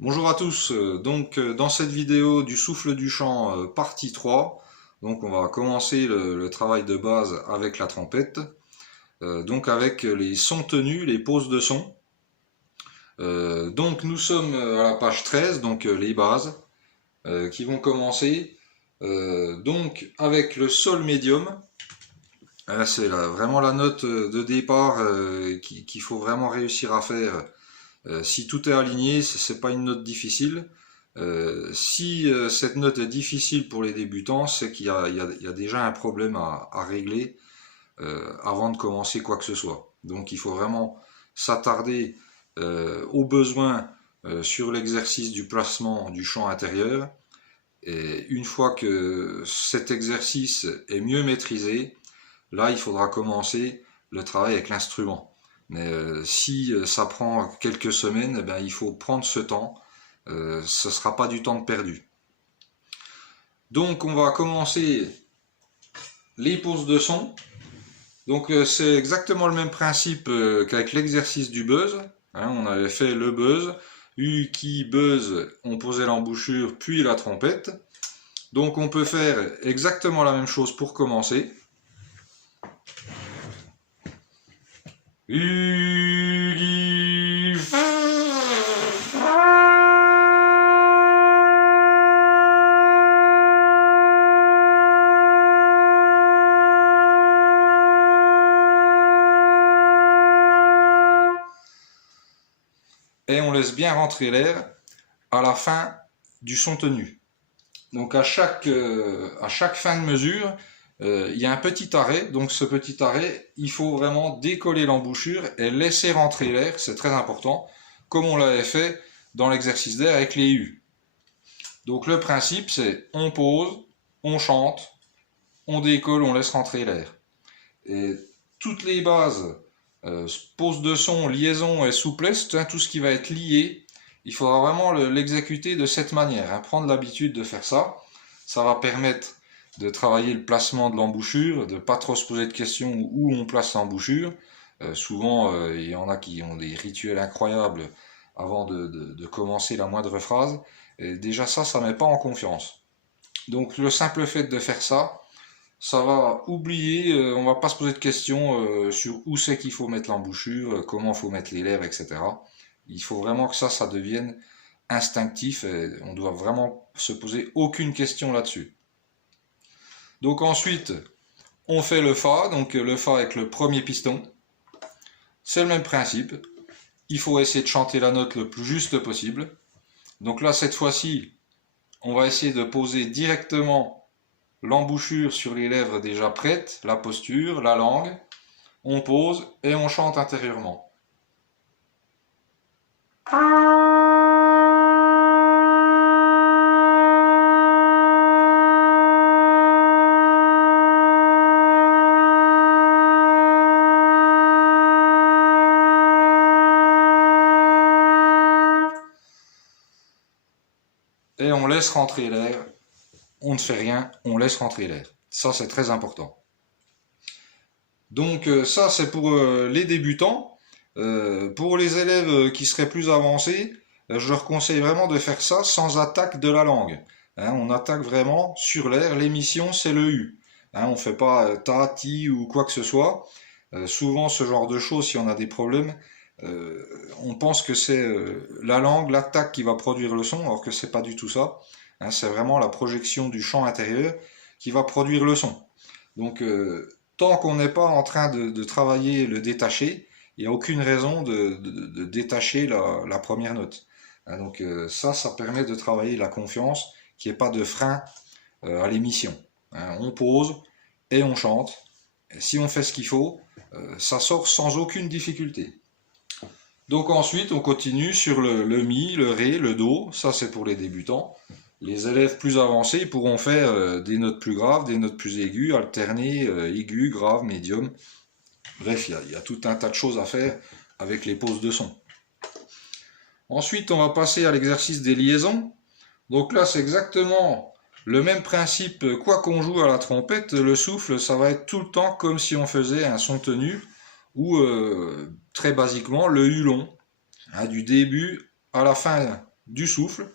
Bonjour à tous, dans cette vidéo du souffle du chant partie 3, donc on va commencer le travail de base avec la trompette, donc avec les sons tenus, les pauses de son. Donc nous sommes à la page 13, donc les bases qui vont commencer donc avec le sol médium. C'est vraiment la note de départ qu'il faut vraiment réussir à faire. Si tout est aligné, c'est pas une note difficile. Si cette note est difficile pour les débutants, c'est qu'il y a déjà un problème à régler avant de commencer quoi que ce soit. Donc il faut vraiment s'attarder au besoin sur l'exercice du placement du chant intérieur. Et une fois que cet exercice est mieux maîtrisé, là il faudra commencer le travail avec l'instrument. Mais si ça prend quelques semaines, eh ben, il faut prendre ce temps. Ce ne sera pas du temps de perdu. Donc on va commencer les pauses de son. Donc c'est exactement le même principe qu'avec l'exercice du buzz. Hein, on avait fait le buzz. U qui buzz, on posait l'embouchure puis la trompette. Donc on peut faire exactement la même chose pour commencer. Et on laisse bien rentrer l'air à la fin du son tenu. Donc à chaque fin de mesure, il y a un petit arrêt. Donc ce petit arrêt, il faut vraiment décoller l'embouchure et laisser rentrer l'air, c'est très important, comme on l'avait fait dans l'exercice d'air avec les U. Donc le principe, c'est on pose, on chante, on décolle, on laisse rentrer l'air. Et toutes les bases, pose de son, liaison et souplesse, tout ce qui va être lié, il faudra vraiment l'exécuter de cette manière, hein. Prendre l'habitude de faire ça. Ça va permettre de travailler le placement de l'embouchure, de ne pas trop se poser de questions où on place l'embouchure. Souvent, il y en a qui ont des rituels incroyables avant de commencer la moindre phrase. Et déjà ça ne met pas en confiance. Donc le simple fait de faire ça, ça va oublier, on va pas se poser de questions sur où c'est qu'il faut mettre l'embouchure, comment il faut mettre les lèvres, etc. Il faut vraiment que ça devienne instinctif et on doit vraiment se poser aucune question là-dessus. Donc ensuite, on fait le Fa, donc le Fa avec le premier piston. C'est le même principe. Il faut essayer de chanter la note le plus juste possible. Donc là, cette fois-ci, on va essayer de poser directement l'embouchure sur les lèvres déjà prêtes, la posture, la langue. On pose et on chante intérieurement. Et on laisse rentrer l'air. On ne fait rien, on laisse rentrer l'air. Ça, c'est très important. Donc ça, c'est pour les débutants. Pour les élèves qui seraient plus avancés, je leur conseille vraiment de faire ça sans attaque de la langue. Hein, on attaque vraiment sur l'air. L'émission, c'est le U. Hein, on ne fait pas ta, ti ou quoi que ce soit. Souvent, ce genre de choses, si on a des problèmes, on pense que c'est la langue, l'attaque qui va produire le son, alors que c'est pas du tout ça. Hein, c'est vraiment la projection du champ intérieur qui va produire le son. Donc, tant qu'on n'est pas en train de travailler le détaché, il n'y a aucune raison de détacher la première note. Hein, donc, ça permet de travailler la confiance, qu'il n'y ait pas de frein à l'émission. Hein, on pose et on chante. Et si on fait ce qu'il faut, ça sort sans aucune difficulté. Donc ensuite, on continue sur le mi, le ré, le do. Ça, c'est pour les débutants. Les élèves plus avancés pourront faire des notes plus graves, des notes plus aiguës, alterner aigu, grave, médium. Bref, il y a tout un tas de choses à faire avec les pauses de son. Ensuite, on va passer à l'exercice des liaisons. Donc là, c'est exactement le même principe. Quoi qu'on joue à la trompette, le souffle, ça va être tout le temps comme si on faisait un son tenu ou très basiquement le U long, hein, du début à la fin du souffle,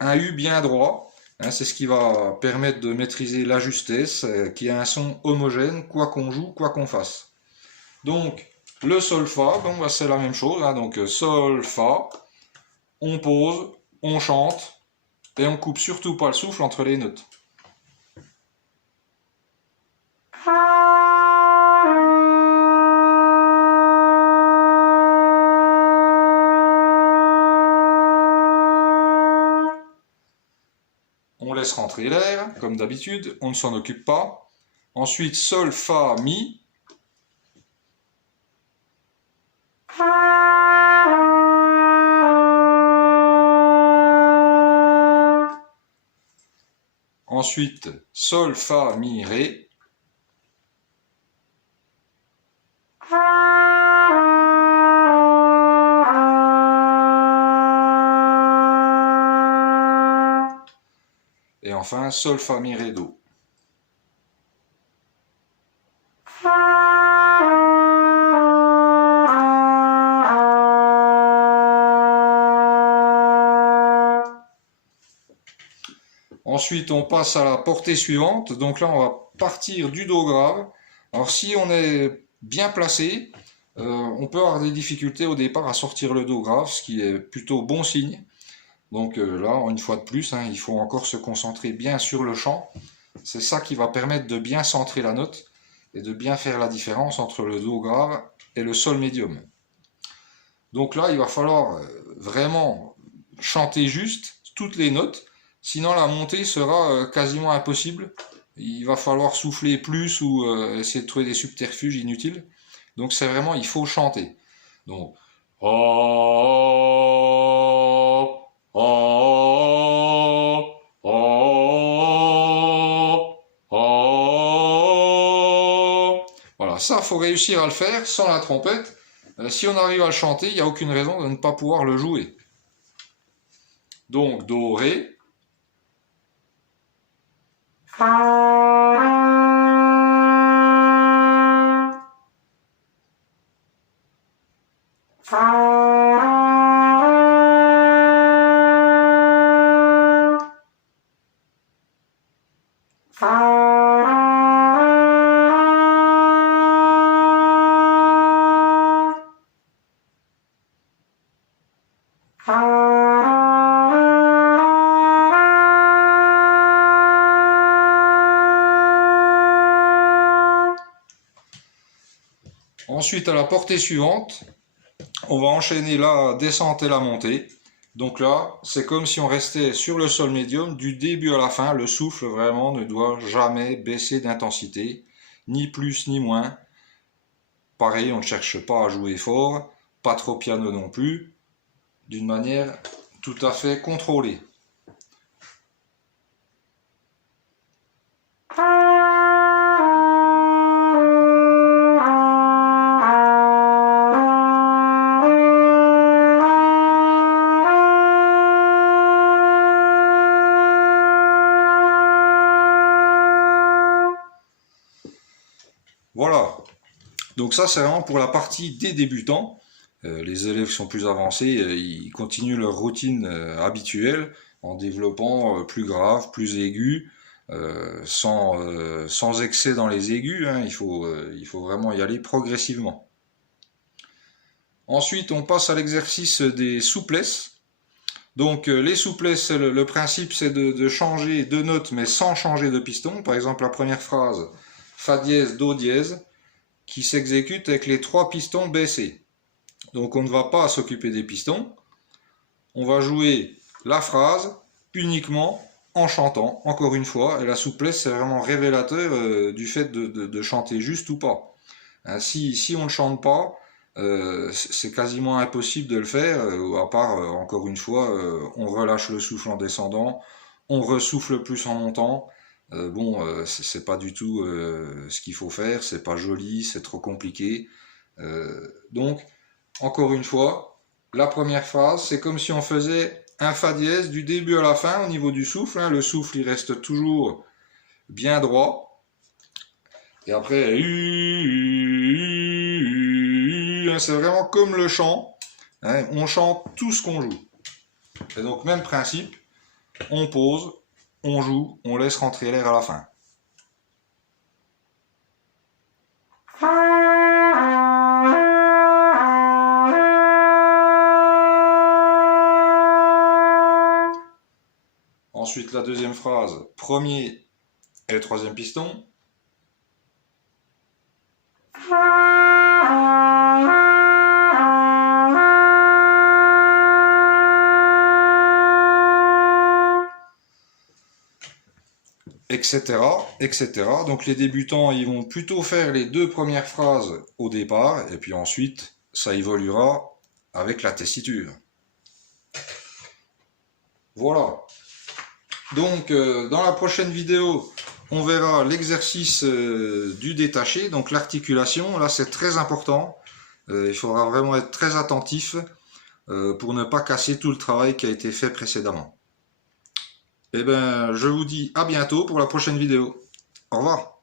un U bien droit, hein, c'est ce qui va permettre de maîtriser la justesse, qu'il y ait un son homogène, quoi qu'on joue, quoi qu'on fasse. Donc, le Sol-Fa, bon, bah, c'est la même chose, hein, donc Sol-Fa, on pose, on chante, et on coupe surtout pas le souffle entre les notes. On laisse rentrer l'air, comme d'habitude, on ne s'en occupe pas. Ensuite, Sol, Fa, Mi. Ensuite, Sol, Fa, Mi, Ré. Et enfin, Sol, Fa, Mi, Ré, Do. Ensuite, on passe à la portée suivante. Donc là, on va partir du Do grave. Alors, si on est bien placé, on peut avoir des difficultés au départ à sortir le Do grave, ce qui est plutôt bon signe. Donc là, une fois de plus, hein, il faut encore se concentrer bien sur le chant. C'est ça qui va permettre de bien centrer la note et de bien faire la différence entre le Do grave et le Sol médium. Donc là, il va falloir vraiment chanter juste toutes les notes, sinon la montée sera quasiment impossible. Il va falloir souffler plus ou essayer de trouver des subterfuges inutiles. Donc c'est vraiment, il faut chanter. Donc, oh, oh, oh, oh. Voilà, ça, faut réussir à le faire sans la trompette. Si on arrive à le chanter, il n'y a aucune raison de ne pas pouvoir le jouer. Donc, Do, Ré. Ensuite, à la portée suivante, on va enchaîner la descente et la montée. Donc là, c'est comme si on restait sur le Sol médium du début à la fin. Le souffle vraiment ne doit jamais baisser d'intensité, ni plus ni moins. Pareil, on ne cherche pas à jouer fort, pas trop piano non plus, d'une manière tout à fait contrôlée. Voilà, donc ça c'est vraiment pour la partie des débutants. Les élèves qui sont plus avancés, ils continuent leur routine habituelle en développant plus grave, plus aigu, sans excès dans les aigus, hein. Il faut vraiment y aller progressivement. Ensuite, on passe à l'exercice des souplesses. Donc les souplesses, le principe c'est de changer de note mais sans changer de piston. Par exemple, la première phrase, Fa dièse, Do dièse, qui s'exécute avec les 3 pistons baissés. Donc on ne va pas s'occuper des pistons, on va jouer la phrase uniquement en chantant, encore une fois, et la souplesse c'est vraiment révélateur du fait de chanter juste ou pas. Hein, si on ne chante pas, c'est quasiment impossible de le faire, à part, encore une fois, on relâche le souffle en descendant, on ressouffle plus en montant. C'est pas du tout ce qu'il faut faire, c'est pas joli, c'est trop compliqué. Donc, encore une fois, la première phrase, c'est comme si on faisait un Fa dièse du début à la fin au niveau du souffle. Hein. Le souffle, il reste toujours bien droit. Et après, c'est vraiment comme le chant. Hein. On chante tout ce qu'on joue. Et donc même principe, on pose, on joue, on laisse rentrer l'air à la fin. Ensuite la deuxième phrase, premier et troisième piston. Etc., etc. Donc les débutants, ils vont plutôt faire les deux premières phrases au départ, et puis ensuite, ça évoluera avec la tessiture. Voilà. Donc, dans la prochaine vidéo, on verra l'exercice du détaché, donc l'articulation. Là, c'est très important. Il faudra vraiment être très attentif pour ne pas casser tout le travail qui a été fait précédemment. Eh bien, je vous dis à bientôt pour la prochaine vidéo. Au revoir.